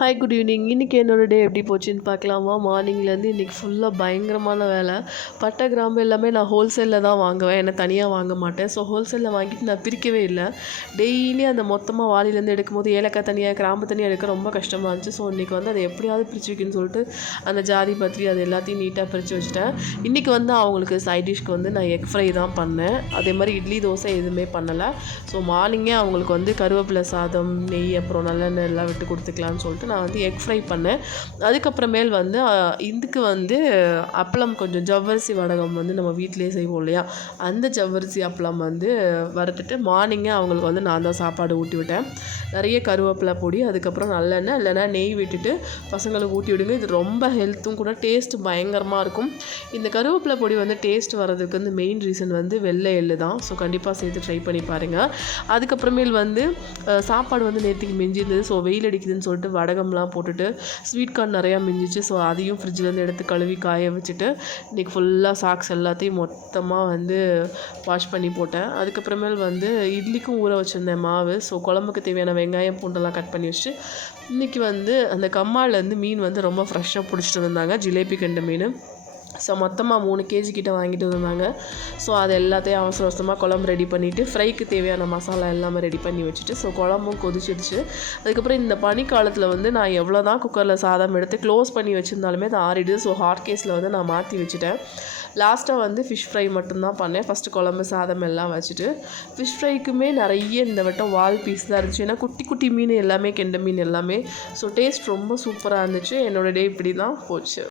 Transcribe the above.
Hi good evening. இன்றைக்கி என்னோடய டே எப்படி போச்சுன்னு பார்க்கலாமா? மார்னிங்லேருந்து இன்றைக்கி ஃபுல்லாக பயங்கரமான வேலை. பட்டை கிராம்பு எல்லாமே நான் ஹோல்சேலில் தான் வாங்குவேன், என்ன தனியாக வாங்க மாட்டேன். ஸோ ஹோல்சேலில் வாங்கிட்டு நான் பிரிக்கவே இல்லை. டெய்லி அந்த மொத்தமாக வாளிலேருந்து எடுக்கும்போது ஏலக்காய் தனியாக கிராம்பு தனியாக எடுக்க ரொம்ப கஷ்டமாக இருந்துச்சு. ஸோ இன்றைக்கி வந்து அதை எப்படியாவது பிரித்து வைக்கணும்னு சொல்லிட்டு அந்த ஜாதி பத்திரி அது எல்லாத்தையும் நீட்டாக பிரித்து வச்சுட்டேன். இன்றைக்கி வந்து அவங்களுக்கு சைட் டிஷ்க்கு வந்து நான் எக் ஃப்ரை தான் பண்ணேன். அதே மாதிரி இட்லி தோசை எதுவுமே பண்ணலை. ஸோ மார்னிங்கே அவங்களுக்கு வந்து கருவேப்பிலை சாதம், நெய், அப்புறம் நல்லெண்ணெய் எல்லாம் விட்டு கொடுத்துக்கலான்னு சொல்லிட்டு நான் வந்து எக் ஃப்ரை பண்ணேன். அதுக்கப்புறமேல் வந்து இதுக்கு வந்து அப்பளம், கொஞ்சம் ஜவ்வரிசி வடகம் வந்து நம்ம வீட்டிலே செய்வோம் இல்லையா, அந்த ஜவ்வரிசி அப்பளம் வந்து வறுத்துட்டு மார்னிங்கே அவங்களுக்கு வந்து நான் தான் சாப்பாடு ஊட்டி விட்டேன். நிறைய கருவேப்பிலை பொடி, அதுக்கப்புறம் நல்லெண்ணெய் இல்லைனா நெய் விட்டுட்டு பசங்களுக்கு ஊட்டி விடுங்க. இது ரொம்ப ஹெல்த்தும் கூட, டேஸ்ட்டு பயங்கரமாக இருக்கும். இந்த கருவேப்பிலை பொடி வந்து டேஸ்ட் வர்றதுக்கு வந்து மெயின் ரீசன் வந்து வெள்ளை எள்ளு தான். ஸோ கண்டிப்பாக சேர்த்து ட்ரை பண்ணி பாருங்கள். அதுக்கப்புறமேல் வந்து சாப்பாடு வந்து நேற்றுக்கு மிஞ்சிருந்தது. ஸோ வெயில் அடிக்குதுன்னு சொல்லிட்டு வடகம்லாம் போட்டுட்டு ஸ்வீட் கார்ன் நிறையா மிஞ்சிச்சு. ஸோ அதையும் ஃப்ரிட்ஜ்லேருந்து எடுத்து கழுவி காய வச்சுட்டு இன்றைக்கி ஃபுல்லாக சாக்ஸ் எல்லாத்தையும் மொத்தமாக வந்து வாஷ் பண்ணி போட்டேன். அதுக்கப்புறமேல் வந்து இட்லிக்கும் ஊற வச்சுருந்தேன் மாவு. ஸோ குழம்புக்கு தேவையான வெங்காயம் பூண்டெல்லாம் கட் பண்ணி வச்சுட்டு இன்றைக்கி வந்து அந்த கம்மாலேருந்து மீன் வந்து ரொம்ப ஃப்ரெஷ்ஷாக பிடிச்சிட்டு வந்தாங்க, ஜிலேபி கெண்டை மீன். ஸோ மொத்தமாக 3 கேஜி கிட்ட வாங்கிட்டு வந்தாங்க. ஸோ அது எல்லாத்தையும் அவசர அவசரமாக குழம்பு ரெடி பண்ணிவிட்டு ஃப்ரைக்கு தேவையான மசாலா எல்லாமே ரெடி பண்ணி வச்சுட்டு ஸோ குழம்பும் கொதிச்சிடுச்சு. அதுக்கப்புறம் இந்த பனிக்காலத்தில் வந்து நான் எவ்வளோ தான் குக்கரில் சாதம் எடுத்து க்ளோஸ் பண்ணி வச்சுருந்தாலுமே அது ஆறிடுது. ஸோ ஹாட் கேஸில் வந்து நான் மாற்றி வச்சுட்டேன். லாஸ்ட்டாக வந்து ஃபிஷ் ஃப்ரை மட்டும்தான் பண்ணேன். ஃபஸ்ட்டு குழம்பு சாதம் எல்லாம் வச்சுட்டு ஃபிஷ் ஃப்ரைக்குமே நிறைய இந்த வட்டம் வால் பீஸ் தான் இருந்துச்சு. ஏன்னா குட்டி குட்டி மீன் எல்லாமே, கெண்டை மீன் எல்லாமே. ஸோ டேஸ்ட் ரொம்ப சூப்பராக இருந்துச்சு. என்னோடய டே இப்படி தான் போச்சு.